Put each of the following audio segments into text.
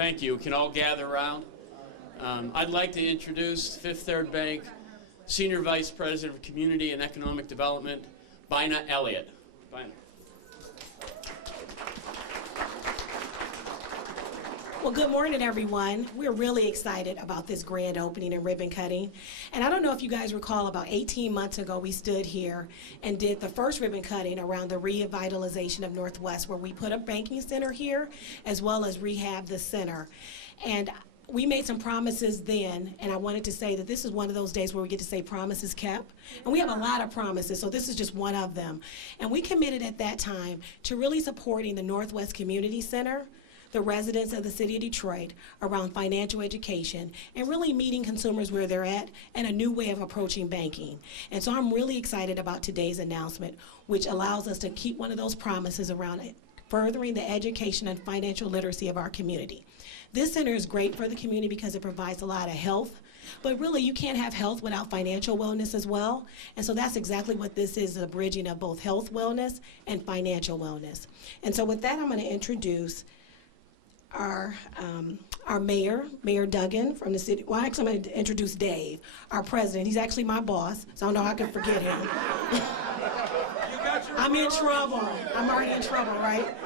Thank you. We can all gather around. I'd like to introduce Fifth Third Bank Senior Vice President of Community and Economic Development, Byna Elliot. Byna. Well, good morning, everyone. We're really excited about this grand opening and ribbon cutting. And I don't know if you guys recall, about 18 months ago, we stood here and did the first ribbon cutting around the revitalization of Northwest, where we put a banking center here, as well as rehab the center. And we made some promises then, and I wanted to say that this is one of those days where we get to say promises kept. And we have a lot of promises, so this is just one of them. And we committed at that time to really supporting the Northwest Community Center, the residents of the city of Detroit, around financial education and really meeting consumers where they're at and a new way of approaching banking. And so I'm really excited about today's announcement, which allows us to keep one of those promises around it, furthering the education and financial literacy of our community. This center is great for the community because it provides a lot of health, but really you can't have health without financial wellness as well. And so that's exactly what this is, a bridging of both health wellness and financial wellness. And so with that, I'm going to introduce our mayor, Mayor Duggan from the city. Well, actually, I'm going to introduce Dave, our president. He's actually my boss, so I don't know how I can forget him. I'm in trouble. I'm already in trouble, right?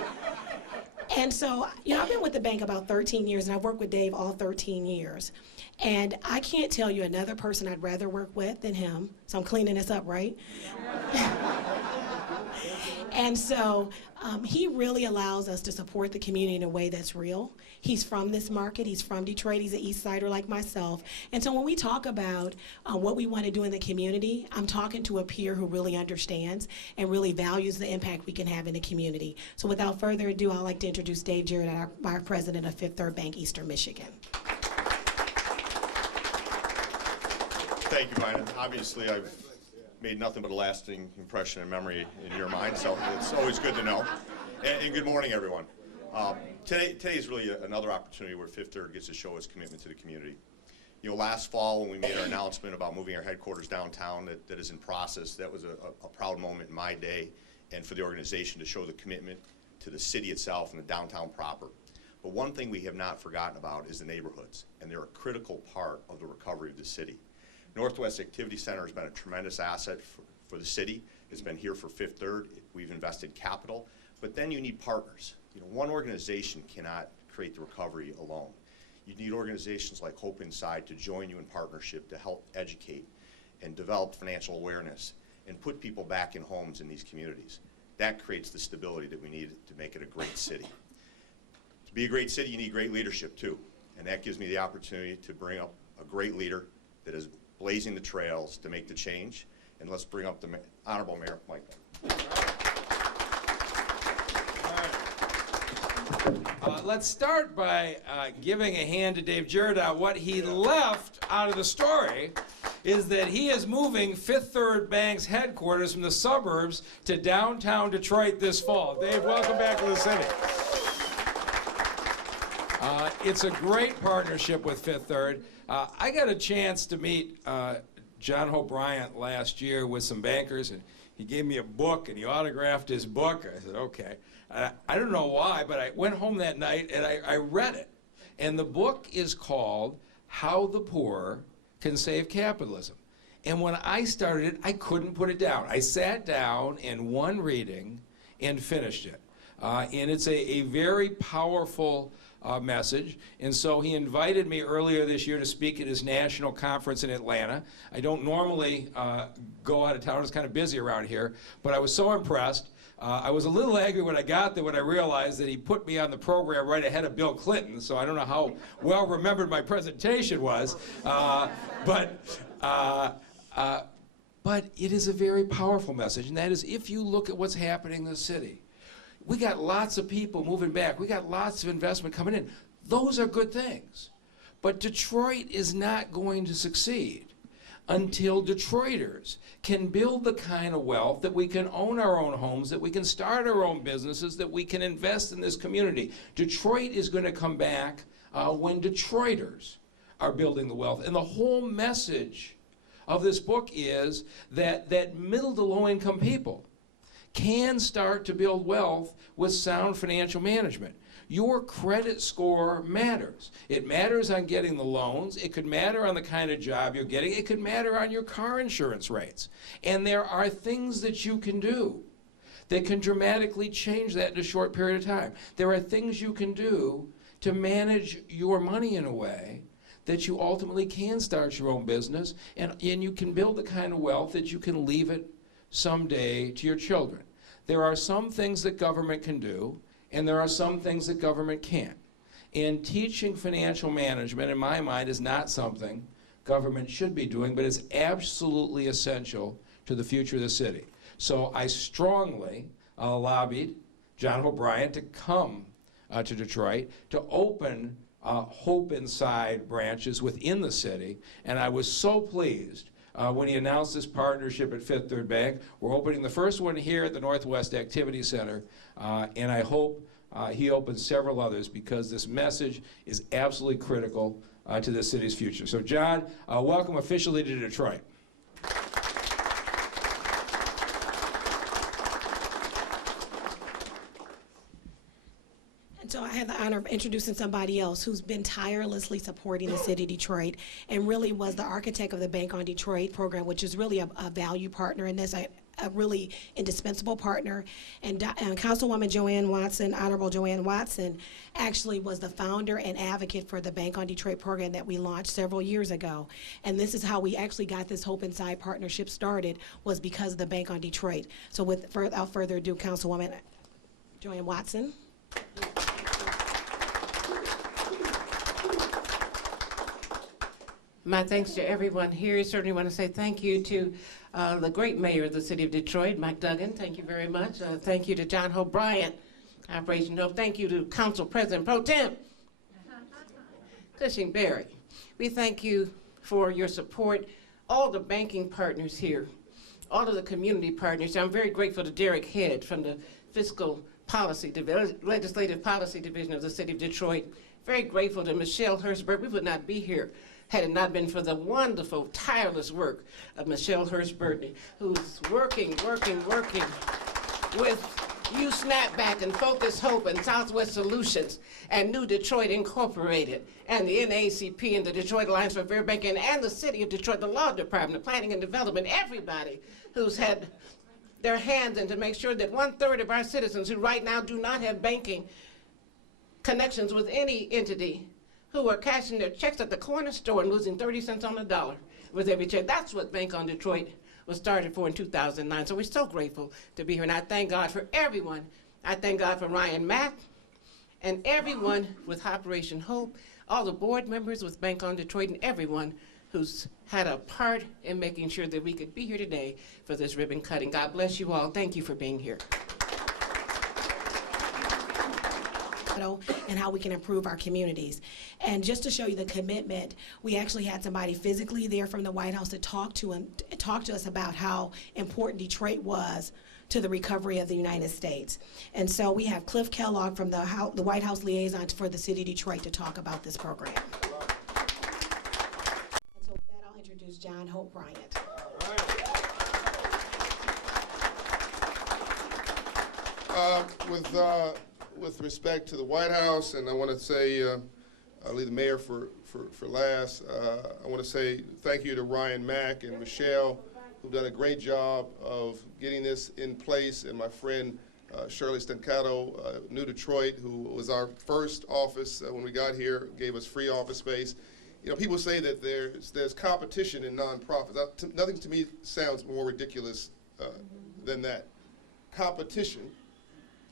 And so, you know, I've been with the bank about 13 years, and I've worked with Dave all 13 years. And I can't tell you another person I'd rather work with than him. So I'm cleaning this up, right? And so he really allows us to support the community in a way that's real. He's from this market. He's from Detroit. He's an East Sider like myself. And so when we talk about what we want to do in the community, I'm talking to a peer who really understands and really values the impact we can have in the community. So without further ado, I'd like to introduce Dave Girodat, our president of Fifth Third Bank, Eastern Michigan. Thank you, Byna. Obviously, I've made nothing but a lasting impression and memory in your mind, so it's always good to know. And good morning, everyone. Today is really another opportunity where Fifth Third gets to show its commitment to the community. You know, last fall when we made our announcement about moving our headquarters downtown that is in process, that was a proud moment in my day and for the organization to show the commitment to the city itself and the downtown proper. But one thing we have not forgotten about is the neighborhoods, and they're a critical part of the recovery of the city. Northwest Activity Center has been a tremendous asset for the city. It's been here for Fifth Third. We've invested capital, but then you need partners. You know, one organization cannot create the recovery alone. You need organizations like Hope Inside to join you in partnership to help educate and develop financial awareness and put people back in homes in these communities. That creates the stability that we need to make it a great city. To be a great city, you need great leadership too, and that gives me the opportunity to bring up a great leader that is blazing the trails to make the change. And let's bring up the Honorable Mayor Mike. Let's start by giving a hand to Dave Girodat. What he left out of the story is that he is moving Fifth Third Bank's headquarters from the suburbs to downtown Detroit this fall. Dave, welcome back to the city. It's a great partnership with Fifth Third. I got a chance to meet John Bryant last year with some bankers, and he gave me a book, and he autographed his book. I said, okay. I don't know why, but I went home that night, and I read it. And the book is called How the Poor Can Save Capitalism. And when I started it, I couldn't put it down. I sat down in one reading and finished it. And it's a very powerful message, and so he invited me earlier this year to speak at his national conference in Atlanta. I don't normally go out of town, it's kind of busy around here, but I was so impressed. I was a little angry when I got there when I realized that he put me on the program right ahead of Bill Clinton, so I don't know how well remembered my presentation was, but it is a very powerful message, and that is if you look at what's happening in the city, we got lots of people moving back. We got lots of investment coming in. Those are good things. But Detroit is not going to succeed until Detroiters can build the kind of wealth that we can own our own homes, that we can start our own businesses, that we can invest in this community. Detroit is going to come back when Detroiters are building the wealth. And the whole message of this book is that middle to low income people can start to build wealth with sound financial management. Your credit score matters. It matters on getting the loans. It could matter on the kind of job you're getting. It could matter on your car insurance rates. And there are things that you can do that can dramatically change that in a short period of time. There are things you can do to manage your money in a way that you ultimately can start your own business, and you can build the kind of wealth that you can leave it someday to your children. There are some things that government can do, and there are some things that government can't. And teaching financial management, in my mind, is not something government should be doing, but it's absolutely essential to the future of the city. So I strongly lobbied John Hope Bryant to come to Detroit to open Hope Inside branches within the city, and I was so pleased when he announced this partnership at Fifth Third Bank. We're opening the first one here at the Northwest Activity Center, and I hope he opens several others, because this message is absolutely critical to the city's future. So John, welcome officially to Detroit. So I have the honor of introducing somebody else who's been tirelessly supporting the city of Detroit and really was the architect of the Bank on Detroit program, which is really a value partner in this, a really indispensable partner. And Councilwoman Joann Watson, Honorable Joann Watson, actually was the founder and advocate for the Bank on Detroit program that we launched several years ago. And this is how we actually got this Hope Inside partnership started, was because of the Bank on Detroit. So without further ado, Councilwoman Joann Watson. My thanks to everyone here. I certainly want to say thank you to the great mayor of the city of Detroit, Mike Duggan. Thank you very much. Thank you to John Hope Bryant, Operation Hope. Thank you to Council President Pro Tem Cushing Berry. We thank you for your support, all the banking partners here, all of the community partners. I'm very grateful to Derek Head from the Fiscal Policy Legislative Policy Division of the city of Detroit. Very grateful to Michelle Hurstberg. We would not be here had it not been for the wonderful, tireless work of Michelle Hurstberg, who's working with You Snapback and Focus Hope and Southwest Solutions and New Detroit Incorporated and the NAACP and the Detroit Alliance for Fair Banking and the City of Detroit, the Law Department, the Planning and Development, everybody who's had their hands in to make sure that 1/3 of our citizens who right now do not have banking connections with any entity, who are cashing their checks at the corner store and losing 30 cents on the dollar with every check. That's what Bank on Detroit was started for in 2009. So we're so grateful to be here. And I thank God for everyone. I thank God for Ryan Mack and everyone with Operation Hope, all the board members with Bank on Detroit, and everyone who's had a part in making sure that we could be here today for this ribbon cutting. God bless you all. Thank you for being here. And how we can improve our communities. And just to show you the commitment, we actually had somebody physically there from the White House to talk to us about how important Detroit was to the recovery of the United States. And so we have Cliff Kellogg from the White House liaison for the city of Detroit to talk about this program. And so with that, I'll introduce John Hope Bryant. With respect to the White House, and I want to say, I'll leave the mayor for last. I want to say thank you to Ryan Mack and Michelle, who've done a great job of getting this in place, and my friend Shirley Stancato, New Detroit, who was our first office when we got here, gave us free office space. You know, people say that there's competition in nonprofits. Nothing to me sounds more ridiculous than that. Competition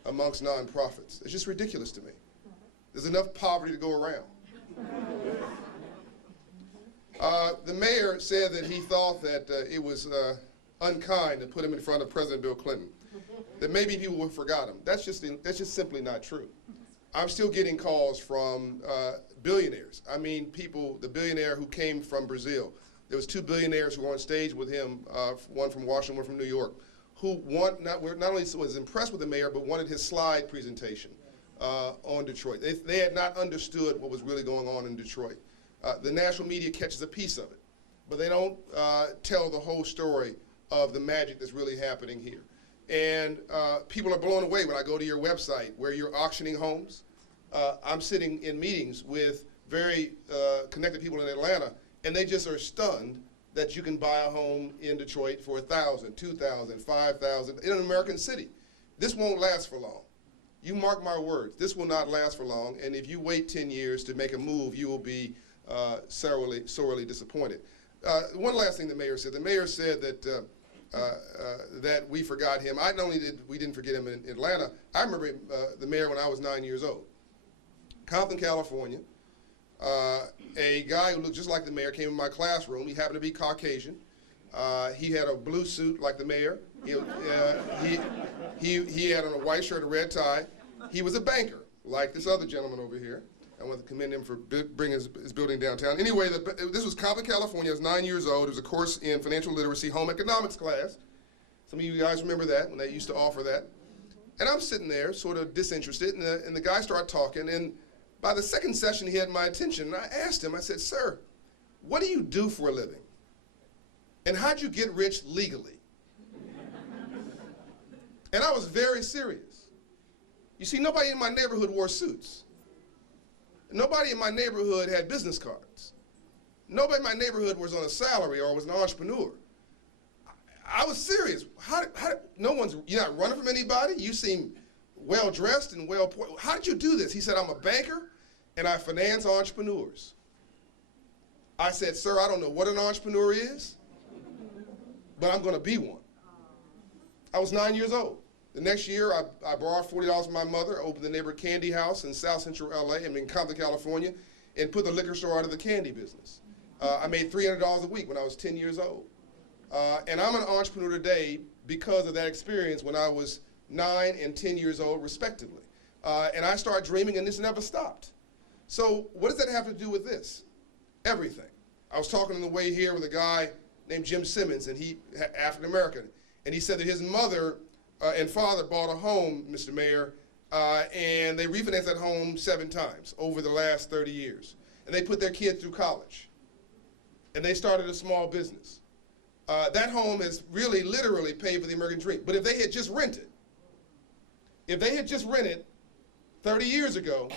amongst nonprofits. It's just ridiculous to me. There's enough poverty to go around. The mayor said that he thought that it was unkind to put him in front of President Bill Clinton, that maybe people forgot him. That's just simply not true. I'm still getting calls from billionaires. I mean, people, the billionaire who came from Brazil. There was 2 billionaires who were on stage with him, one from Washington, one from New York, who not only was impressed with the mayor, but wanted his slide presentation on Detroit. They had not understood what was really going on in Detroit. The national media catches a piece of it, but they don't tell the whole story of the magic that's really happening here. And people are blown away when I go to your website where you're auctioning homes. I'm sitting in meetings with very connected people in Atlanta, and they just are stunned that you can buy a home in Detroit for $1,000, $2,000, $5,000 in an American city. This won't last for long. You mark my words, this will not last for long, and if you wait 10 years to make a move, you will be sorely disappointed. One last thing the mayor said. The mayor said that that we forgot him. Not only did we didn't forget him in Atlanta, I remember the mayor when I was 9 years old. Compton, California. A guy who looked just like the mayor came in my classroom. He happened to be Caucasian. He had a blue suit like the mayor. He had on a white shirt, a red tie. He was a banker, like this other gentleman over here. I want to commend him for bringing his building downtown. Anyway, this was Compton, California. I was 9 years old. It was a course in financial literacy, home economics class. Some of you guys remember that, when they used to offer that. And I'm sitting there, sort of disinterested, and the guy started talking, and by the second session, he had my attention, and I asked him, I said, "Sir, what do you do for a living? And how'd you get rich legally?" And I was very serious. You see, nobody in my neighborhood wore suits. Nobody in my neighborhood had business cards. Nobody in my neighborhood was on a salary or was an entrepreneur. I was serious. You're not running from anybody? You seem well-dressed and well-poised. How did you do this? He said, "I'm a banker and I finance entrepreneurs." I said, "Sir, I don't know what an entrepreneur is, but I'm going to be one." I was 9 years old. The next year, I borrowed $40 from my mother, opened the neighborhood candy house in South Central LA, in Compton, California, and put the liquor store out of the candy business. I made $300 a week when I was 10 years old. And I'm an entrepreneur today because of that experience when I was 9 and 10 years old, respectively. And I started dreaming, and this never stopped. So what does that have to do with this? Everything. I was talking on the way here with a guy named Jim Simmons, and he African American, and he said that his mother and father bought a home, Mr. Mayor, and they refinanced that home 7 times over the last 30 years. And they put their kid through college. And they started a small business. That home has really literally paid for the American dream. But if they had just rented 30 years ago,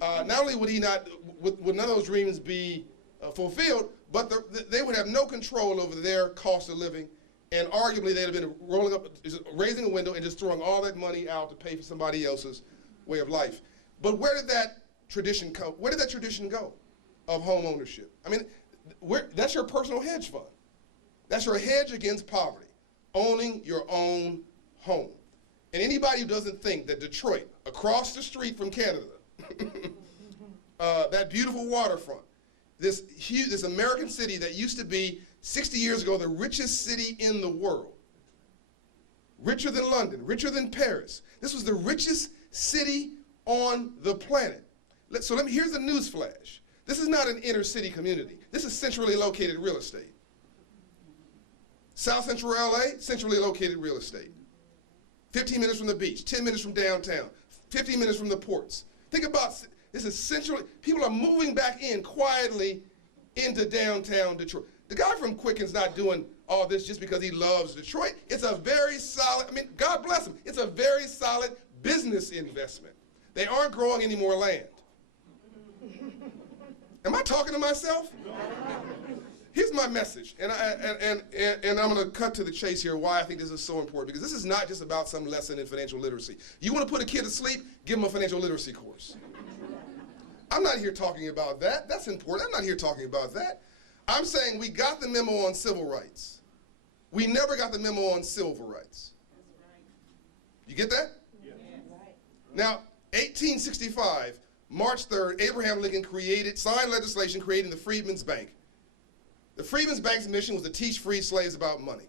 not only would none of those dreams be fulfilled, but they would have no control over their cost of living. And arguably, they'd have been raising a window and just throwing all that money out to pay for somebody else's way of life. But where did that tradition come? Where did that tradition go of home ownership? I mean, that's your personal hedge fund. That's your hedge against poverty, owning your own home. And anybody who doesn't think that Detroit, across the street from Canada, that beautiful waterfront, this American city that used to be 60 years ago, the richest city in the world. Richer than London, richer than Paris. This was the richest city on the planet. Here's the news flash. This is not an inner city community. This is centrally located real estate. South Central LA, centrally located real estate. 15 minutes from the beach, 10 minutes from downtown, 15 minutes from the ports. Think about this is centrally, people are moving back in quietly into downtown Detroit. The guy from Quicken's not doing all this just because he loves Detroit. It's a very solid, God bless him, it's a very solid business investment. They aren't growing any more land. Am I talking to myself? Here's my message, and I'm going to cut to the chase here why I think this is so important, because this is not just about some lesson in financial literacy. You want to put a kid to sleep, give him a financial literacy course. I'm not here talking about that. That's important. I'm not here talking about that. I'm saying we got the memo on civil rights. We never got the memo on civil rights. You get that? Yeah. Now, 1865, March 3rd, Abraham Lincoln signed legislation creating the Freedmen's Bank. The Freedmen's Bank's mission was to teach freed slaves about money.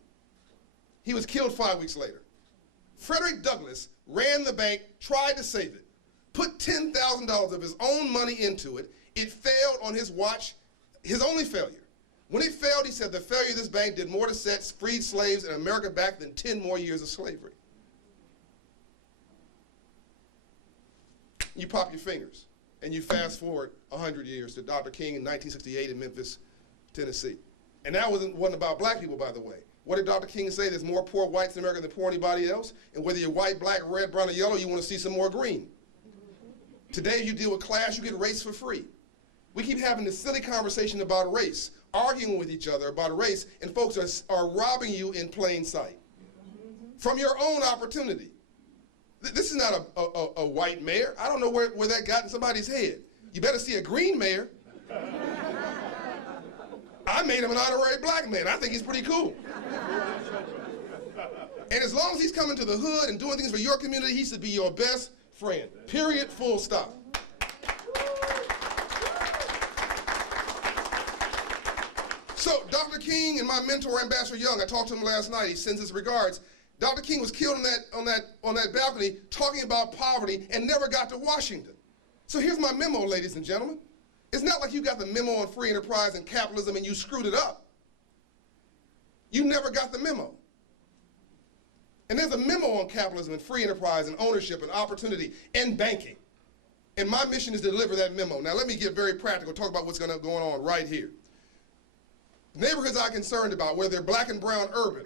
He was killed 5 weeks later. Frederick Douglass ran the bank, tried to save it, put $10,000 of his own money into it. It failed on his watch, his only failure. When it failed, he said the failure of this bank did more to set freed slaves in America back than 10 more years of slavery. You pop your fingers, and you fast forward 100 years to Dr. King in 1968 in Memphis, Tennessee. And that wasn't about black people, by the way. What did Dr. King say? There's more poor whites in America than poor anybody else. And whether you're white, black, red, brown, or yellow, you want to see some more green. Today, you deal with class, you get race for free. We keep having this silly conversation about race, arguing with each other about race, and folks are robbing you in plain sight from your own opportunity. This is not a white mayor. I don't know where that got in somebody's head. You better see a green mayor. I made him an honorary black man. I think he's pretty cool. And as long as he's coming to the hood and doing things for your community, he should be your best friend. Period, full stop. So Dr. King and my mentor, Ambassador Young, I talked to him last night. He sends his regards. Dr. King was killed on that balcony talking about poverty and never got to Washington. So here's my memo, ladies and gentlemen. It's not like you got the memo on free enterprise and capitalism and you screwed it up. You never got the memo. And there's a memo on capitalism and free enterprise and ownership and opportunity and banking. And my mission is to deliver that memo. Now let me get very practical, talk about what's going on right here. Neighborhoods I'm concerned about, whether they're black and brown urban,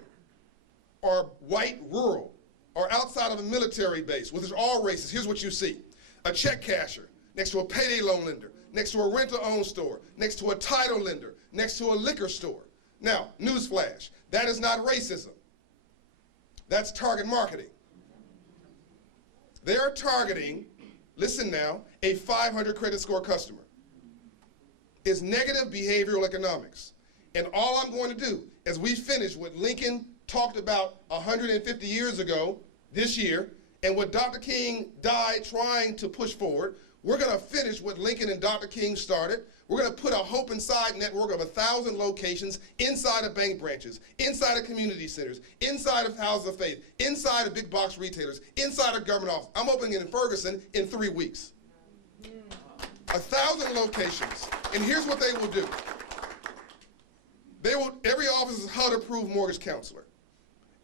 or white rural, or outside of a military base, where there's all races, here's what you see. A check casher next to a payday loan lender, next to a rent-to-own store, next to a title lender, next to a liquor store. Now, newsflash, that is not racism. That's target marketing. They're targeting, listen now, a 500 credit score customer. It's negative behavioral economics. And all I'm going to do, as we finish what Lincoln talked about 150 years ago this year, and what Dr. King died trying to push forward, we're going to finish what Lincoln and Dr. King started. We're going to put a Hope Inside network of 1,000 locations inside of bank branches, inside of community centers, inside of houses of faith, inside of big box retailers, inside of government offices. I'm opening it in Ferguson in 3 weeks. 1,000 locations. And here's what they will do. Every office is a HUD-approved mortgage counselor.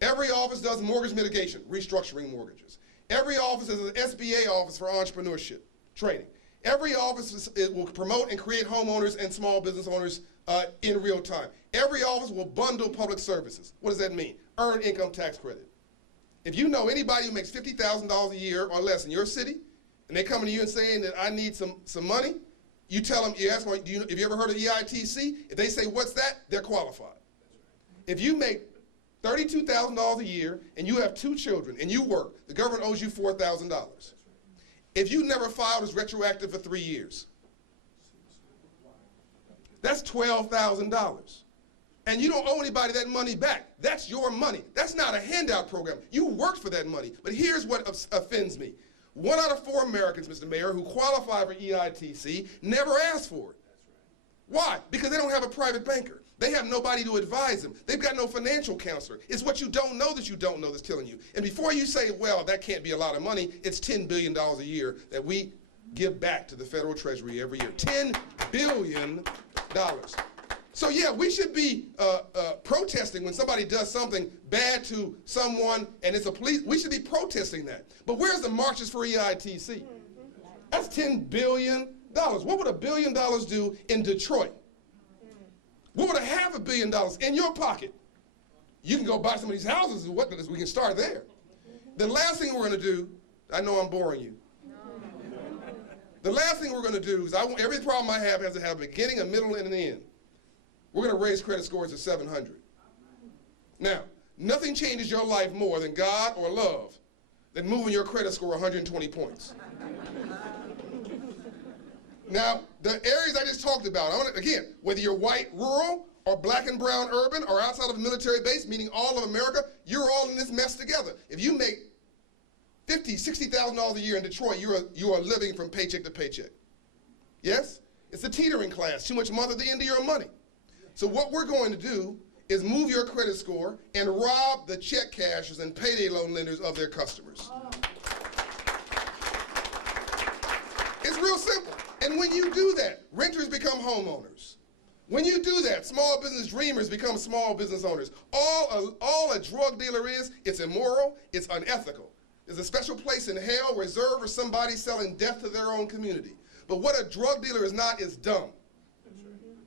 Every office does mortgage mitigation, restructuring mortgages. Every office is an SBA office for entrepreneurship training. Every office will promote and create homeowners and small business owners in real time. Every office will bundle public services. What does that mean? Earned income tax credit. If you know anybody who makes $50,000 a year or less in your city, and they come to you and saying that I need some money, you tell them, you ask them, have you ever heard of EITC? If they say, what's that? They're qualified. If you make $32,000 a year and you have 2 children and you work, the government owes you $4,000. If you never filed, it's retroactive for 3 years. That's $12,000. And you don't owe anybody that money back. That's your money. That's not a handout program. You worked for that money. But here's what offends me. 1 out of 4 Americans, Mr. Mayor, who qualify for EITC never asked for it. Why? Because they don't have a private banker. They have nobody to advise them. They've got no financial counselor. It's what you don't know that you don't know that's killing you. And before you say, well, that can't be a lot of money, it's $10 billion a year that we give back to the federal treasury every year. $10 billion. So yeah, we should be protesting when somebody does something bad to someone and it's a police. We should be protesting that. But where's the marches for EITC? That's $10 billion. What would $1 billion do in Detroit? What would $500 million in your pocket? You can go buy some of these houses. We can start there. The last thing we're going to do, I know I'm boring you. The last thing we're going to do is every problem I have has to have a beginning, a middle, and an end. We're going to raise credit scores to 700. Now, nothing changes your life more than God or love than moving your credit score 120 points. Now, the areas I just talked about, again, whether you're white, rural, or black and brown, urban, or outside of a military base, meaning all of America, you're all in this mess together. If you make $50,000, $60,000 a year in Detroit, you are living from paycheck to paycheck. Yes? It's a teetering class, too much month at the end of your money. So what we're going to do is move your credit score and rob the check cashers and payday loan lenders of their customers. It's real simple. And when you do that, renters become homeowners. When you do that, small business dreamers become small business owners. All a drug dealer is, it's immoral, it's unethical. There's a special place in hell reserved for somebody selling death to their own community. But what a drug dealer is not is dumb.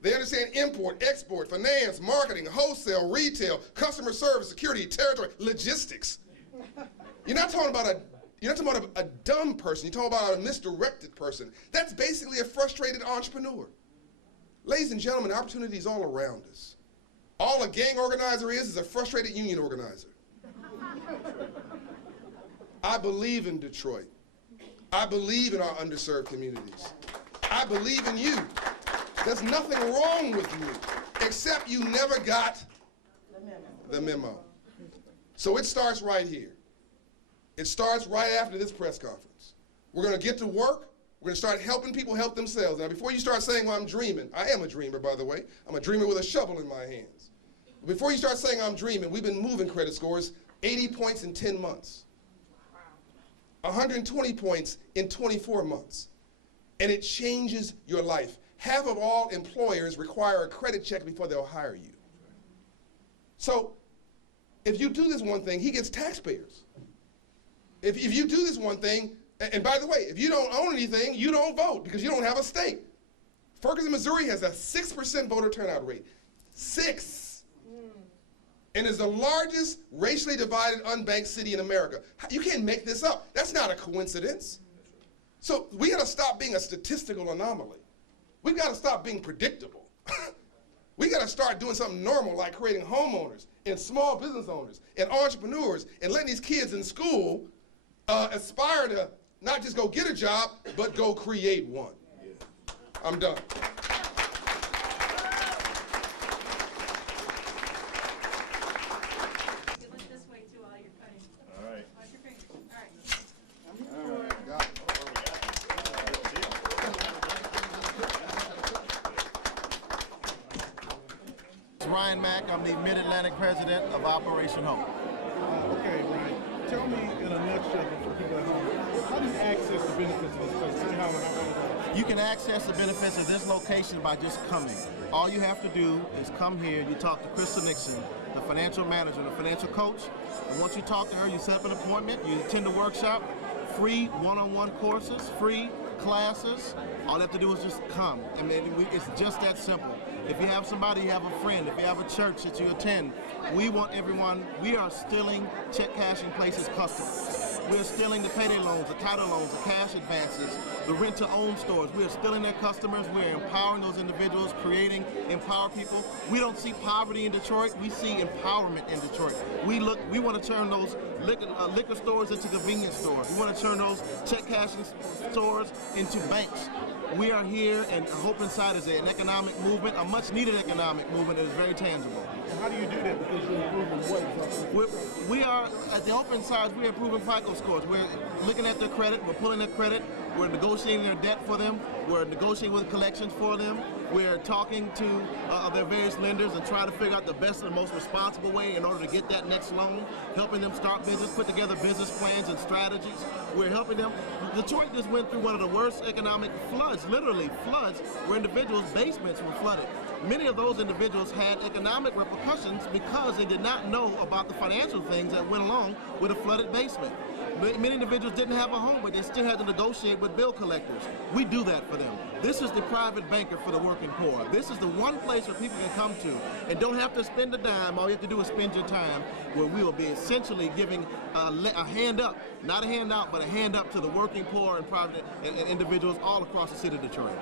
They understand import, export, finance, marketing, wholesale, retail, customer service, security, territory, logistics. You're not talking about a dumb person. You're talking about a misdirected person. That's basically a frustrated entrepreneur. Ladies and gentlemen, opportunity is all around us. All a gang organizer is a frustrated union organizer. I believe in Detroit. I believe in our underserved communities. I believe in you. There's nothing wrong with you, except you never got the memo. So it starts right here. It starts right after this press conference. We're going to get to work. We're going to start helping people help themselves. Now, before you start saying, well, I'm dreaming, I am a dreamer, by the way. I'm a dreamer with a shovel in my hands. Before you start saying I'm dreaming, we've been moving credit scores 80 points in 10 months. 120 points in 24 months. And it changes your life. Half of all employers require a credit check before they'll hire you. So if you do this one thing, he gets taxpayers. If you do this one thing, and by the way, if you don't own anything, you don't vote because you don't have a stake. Ferguson, Missouri has a 6% voter turnout rate. 6. And is the largest racially divided unbanked city in America. You can't make this up. That's not a coincidence. So we got to stop being a statistical anomaly. We've got to stop being predictable. We got to start doing something normal like creating homeowners and small business owners and entrepreneurs and letting these kids in school aspire to not just go get a job, but go create one. I'm done. Ryan Mack, I'm the Mid-Atlantic President of Operation Hope. Okay, Ryan, tell me in a nutshell for people at home, how do you access the benefits of this place? Tell me how You can access the benefits of this location by just coming. All you have to do is come here, you talk to Krista Nixon, the financial manager, the financial coach, and once you talk to her, you set up an appointment, you attend a workshop, free one-on-one courses, free classes. All you have to do is just come. I mean, it's just that simple. If you have somebody, you have a friend, if you have a church that you attend, we want everyone, we are stealing check cashing places customers. We're stealing the payday loans, the title loans, the cash advances, the rent-to-own stores. We're stealing their customers. We're empowering those individuals, creating, empower people. We don't see poverty in Detroit. We see empowerment in Detroit. We want to turn those liquor stores into convenience stores. We want to turn those check cashing stores into banks. We are here, and Hope Inside is an economic movement, a much-needed economic movement that is very tangible. And how do you do that? Because you're improving what? We are, at the Hope Inside, we're improving FICO scores. We're looking at their credit, we're pulling their credit, we're negotiating their debt for them, we're negotiating with collections for them, we're talking to their various lenders and trying to figure out the best and most responsible way in order to get that next loan, helping them start business, put together business plans and strategies. We're helping them. Detroit just went through one of the worst economic floods, literally floods, where individuals' basements were flooded. Many of those individuals had economic repercussions because they did not know about the financial things that went along with a flooded basement. Many individuals didn't have a home, but they still had to negotiate with bill collectors. We do that for them. This is the private banker for the working poor. This is the one place where people can come to and don't have to spend a dime. All you have to do is spend your time, where we will be essentially giving a hand up, not a handout, but a hand up to the working poor and private and individuals all across the city of Detroit.